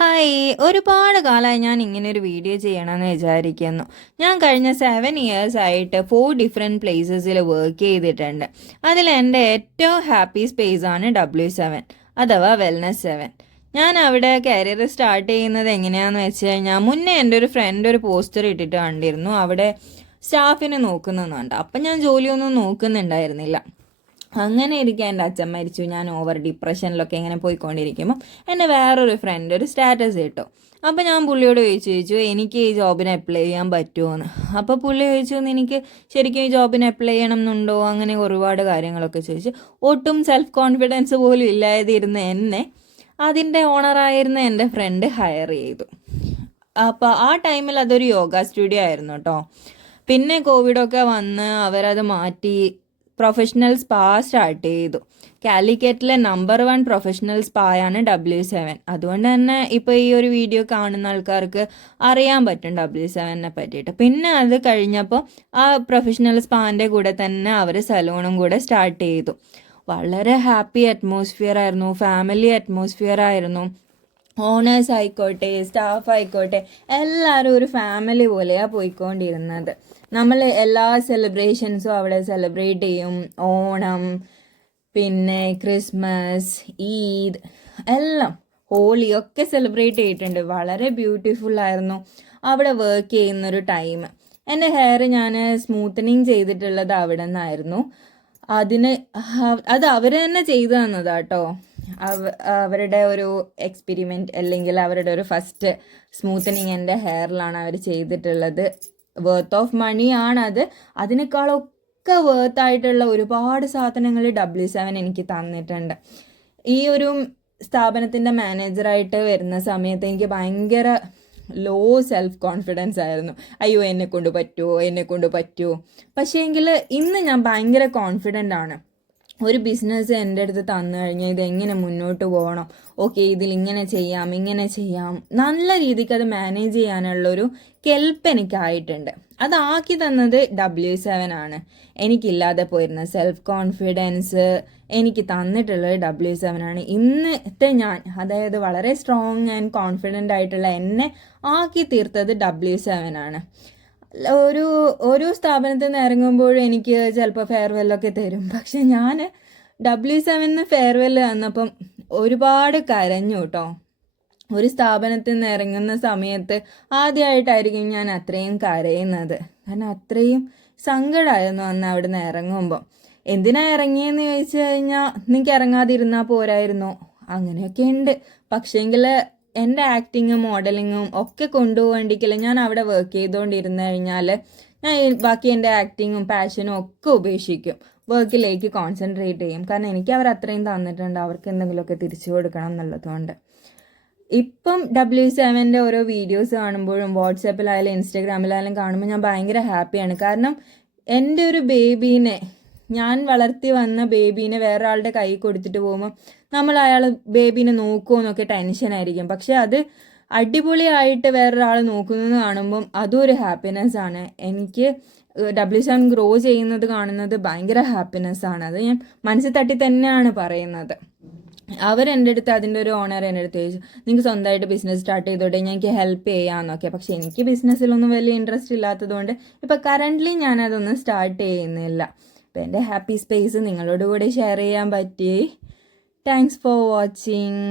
Hi, ഒരുപാട് കാലമായി ഞാൻ ഇങ്ങനെ ഒരു വീഡിയോ ചെയ്യണമെന്ന് വിചാരിക്കുന്നു. ഞാൻ കഴിഞ്ഞ 7 ഇയേഴ്സ് ആയിട്ട് 4 ഡിഫറെൻറ്റ് പ്ലേസസിൽ വർക്ക് ചെയ്തിട്ടുണ്ട്. അതിൽ എൻ്റെ ഏറ്റവും ഹാപ്പി സ്പേസ് ആണ് W7 അഥവാ വെൽനസ് 7. ഞാൻ അവിടെ കരിയർ സ്റ്റാർട്ട് ചെയ്യുന്നത് എങ്ങനെയാണെന്ന് വെച്ച് കഴിഞ്ഞാൽ, മുന്നേ എൻ്റെ ഒരു ഫ്രണ്ട് ഒരു പോസ്റ്റർ ഇട്ടിട്ട് കണ്ടിരുന്നു അവിടെ സ്റ്റാഫിനെ നോക്കുന്നുണ്ട്. അപ്പം ഞാൻ ജോലിയൊന്നും നോക്കുന്നുണ്ടായിരുന്നില്ല. അങ്ങനെ ഇരിക്കാൻ എൻ്റെ അച്ഛൻ മരിച്ചു. ഞാൻ ഓവർ ഡിപ്രഷനിലൊക്കെ ഇങ്ങനെ പോയിക്കൊണ്ടിരിക്കുമ്പോൾ എൻ്റെ വേറൊരു ഫ്രണ്ട് ഒരു സ്റ്റാറ്റസ് ഇട്ടു. അപ്പോൾ ഞാൻ പുള്ളിയോട് ചോദിച്ചു എനിക്ക് ഈ ജോബിന് അപ്ലൈ ചെയ്യാൻ പറ്റുമോ എന്ന്. അപ്പോൾ പുള്ളി ചോദിച്ചു എനിക്ക് ശരിക്കും ഈ ജോബിന് അപ്ലൈ ചെയ്യണം എന്നുണ്ടോ, അങ്ങനെ ഒരുപാട് കാര്യങ്ങളൊക്കെ ചോദിച്ചു. ഒട്ടും സെൽഫ് കോൺഫിഡൻസ് പോലും ഇല്ലാതിരുന്ന എന്നെ അതിൻ്റെ ഓണറായിരുന്ന എൻ്റെ ഫ്രണ്ട് ഹയർ ചെയ്തു. അപ്പോൾ ആ ടൈമിൽ അതൊരു യോഗ സ്റ്റുഡിയോ ആയിരുന്നു കേട്ടോ. പിന്നെ കോവിഡൊക്കെ വന്ന് അവരത് മാറ്റി പ്രൊഫഷണൽ സ്പാ സ്റ്റാർട്ട് ചെയ്തു. കാലിക്കറ്റിലെ നമ്പർ 1 പ്രൊഫഷണൽ സ്പായാണ് W7. അതുകൊണ്ട് തന്നെ ഇപ്പോൾ ഈ ഒരു വീഡിയോ കാണുന്ന ആൾക്കാർക്ക് അറിയാൻ പറ്റും W7നെ പറ്റിയിട്ട്. പിന്നെ അത് കഴിഞ്ഞപ്പോൾ ആ പ്രൊഫഷണൽ സ്പാൻ്റെ കൂടെ തന്നെ അവർ സലൂണും കൂടെ സ്റ്റാർട്ട് ചെയ്തു. വളരെ ഹാപ്പി അറ്റ്മോസ്ഫിയർ ആയിരുന്നു, ഫാമിലി അറ്റ്മോസ്ഫിയർ ആയിരുന്നു. ഓണേഴ്സ് ആയിക്കോട്ടെ, സ്റ്റാഫ് ആയിക്കോട്ടെ, എല്ലാവരും ഒരു ഫാമിലി പോലെയാണ് പോയിക്കൊണ്ടിരുന്നത്. നമ്മൾ എല്ലാ സെലിബ്രേഷൻസും അവിടെ സെലിബ്രേറ്റ് ചെയ്യും. ഓണം, പിന്നെ ക്രിസ്മസ്, ഈദ്, എല്ലാം ഹോളി ഒക്കെ സെലിബ്രേറ്റ് ചെയ്തിട്ടുണ്ട്. വളരെ ബ്യൂട്ടിഫുൾ ആയിരുന്നു അവിടെ വർക്ക് ചെയ്യുന്നൊരു ടൈം. എൻ്റെ ഹെയർ ഞാൻ സ്മൂത്തനിങ് ചെയ്തിട്ടുള്ളത് അവിടെ നിന്നായിരുന്നു. അത് അവർ തന്നെ ചെയ്തു തന്നതാട്ടോ. അവരുടെ ഒരു എക്സ്പെരിമെൻറ്റ് അല്ലെങ്കിൽ അവരുടെ ഒരു ഫസ്റ്റ് സ്മൂത്തനിങ് എൻ്റെ ഹെയറിലാണ് അവർ ചെയ്തിട്ടുള്ളത്. വർത്ത് ഓഫ് മണി ആണത്. അതിനേക്കാളൊക്കെ വർത്തായിട്ടുള്ള ഒരുപാട് സാധനങ്ങൾ W7 എനിക്ക് തന്നിട്ടുണ്ട്. ഈ ഒരു സ്ഥാപനത്തിൻ്റെ മാനേജറായിട്ട് വരുന്ന സമയത്ത് എനിക്ക് ഭയങ്കര ലോ സെൽഫ് കോൺഫിഡൻസ് ആയിരുന്നു. അയ്യോ എന്നെക്കൊണ്ട് പറ്റുമോ. പക്ഷേ എങ്കിൽ ഇന്ന് ഞാൻ ഭയങ്കര കോൺഫിഡൻ്റ് ആണ്. ഒരു ബിസിനസ് എൻ്റെ അടുത്ത് തന്നു കഴിഞ്ഞാൽ ഇതെങ്ങനെ മുന്നോട്ട് പോകണം, ഓക്കെ ഇതിൽ ഇങ്ങനെ ചെയ്യാം, നല്ല രീതിക്ക് അത് മാനേജ് ചെയ്യാനുള്ളൊരു കെൽപ്പ് എനിക്കായിട്ടുണ്ട്. അതാക്കി തന്നത് W7 ആണ്. എനിക്കില്ലാതെ പോയിരുന്ന സെൽഫ് കോൺഫിഡൻസ് എനിക്ക് തന്നിട്ടുള്ളത് W7 ആണ്. ഇന്നത്തെ ഞാൻ, അതായത് വളരെ സ്ട്രോങ് ആൻഡ് കോൺഫിഡൻ്റ് ആയിട്ടുള്ള എന്നെ ആക്കി തീർത്തത് W7 ആണ്. ഓരോ സ്ഥാപനത്തിൽ നിന്ന് ഇറങ്ങുമ്പോഴും എനിക്ക് ചിലപ്പോൾ ഫെയർവെല്ലൊക്കെ തരും. പക്ഷെ ഞാൻ W7 ഫെയർവെൽ വന്നപ്പം ഒരുപാട് കരഞ്ഞു കേട്ടോ. ഒരു സ്ഥാപനത്തിൽ നിന്ന് ഇറങ്ങുന്ന സമയത്ത് ആദ്യമായിട്ടായിരിക്കും ഞാൻ അത്രയും കരയുന്നത്. കാരണം അത്രയും സങ്കടമായിരുന്നു അന്ന് അവിടെ നിന്ന് ഇറങ്ങുമ്പോൾ. എന്തിനാ ഇറങ്ങിയെന്ന് ചോദിച്ചു കഴിഞ്ഞാൽ നിങ്ങൾക്ക് ഇറങ്ങാതിരുന്നാൽ പോരായിരുന്നോ, അങ്ങനെയൊക്കെ ഉണ്ട്. പക്ഷേങ്കിൽ എൻ്റെ ആക്ടിങ്ങും മോഡലിങ്ങും ഒക്കെ കൊണ്ടുപോകേണ്ടിക്കില്ല. ഞാൻ അവിടെ വർക്ക് ചെയ്തുകൊണ്ടിരുന്നു കഴിഞ്ഞാൽ ഞാൻ ബാക്കി എൻ്റെ ആക്ടിങ്ങും പാഷനും ഒക്കെ ഉപേക്ഷിക്കും, വർക്കിലേക്ക് കോൺസെൻട്രേറ്റ് ചെയ്യും. കാരണം എനിക്ക് അവർ അത്രയും തന്നിട്ടുണ്ട്, അവർക്ക് എന്തെങ്കിലുമൊക്കെ തിരിച്ചു കൊടുക്കണം എന്നുള്ളതുകൊണ്ട്. ഇപ്പം W7ൻ്റെ ഓരോ വീഡിയോസ് കാണുമ്പോഴും വാട്സാപ്പിലായാലും ഇൻസ്റ്റാഗ്രാമിലായാലും കാണുമ്പോൾ ഞാൻ ഭയങ്കര ഹാപ്പിയാണ്. കാരണം എൻ്റെ ഒരു ബേബീനെ, ഞാൻ വളർത്തി വന്ന ബേബീനെ വേറെ ആളുടെ കൈ കൊടുത്തിട്ട് പോകുമ്പോൾ നമ്മൾ അയാൾ ബേബീനെ നോക്കുമോ എന്നൊക്കെ ടെൻഷനായിരിക്കും. പക്ഷെ അത് അടിപൊളിയായിട്ട് വേറൊരാൾ നോക്കുന്നത് കാണുമ്പം അതും ഒരു ഹാപ്പിനെസ് ആണ്. എനിക്ക് W7 ഗ്രോ ചെയ്യുന്നത് കാണുന്നത് ഭയങ്കര ഹാപ്പിനെസ് ആണ്. അത് ഞാൻ മനസ്സിൽ തട്ടി തന്നെയാണ് പറയുന്നത്. അവരെൻ്റെ അടുത്ത്, അതിൻ്റെ ഒരു ഓണർ എൻ്റെ അടുത്ത് ചോദിച്ചു നിങ്ങൾക്ക് സ്വന്തമായിട്ട് ബിസിനസ് സ്റ്റാർട്ട് ചെയ്തോട്ടെ, ഞങ്ങൾക്ക് ഹെൽപ്പ് ചെയ്യാമെന്നൊക്കെ. പക്ഷെ എനിക്ക് ബിസിനസ്സിലൊന്നും വലിയ ഇൻട്രസ്റ്റ് ഇല്ലാത്തതുകൊണ്ട് ഇപ്പോൾ കറൻ്റ്ലി ഞാനതൊന്നും സ്റ്റാർട്ട് ചെയ്യുന്നില്ല. അപ്പോൾ എൻ്റെ ഹാപ്പി സ്പേസ് നിങ്ങളോട് കൂടെ ഷെയർ ചെയ്യാൻ പറ്റി. Thanks for watching.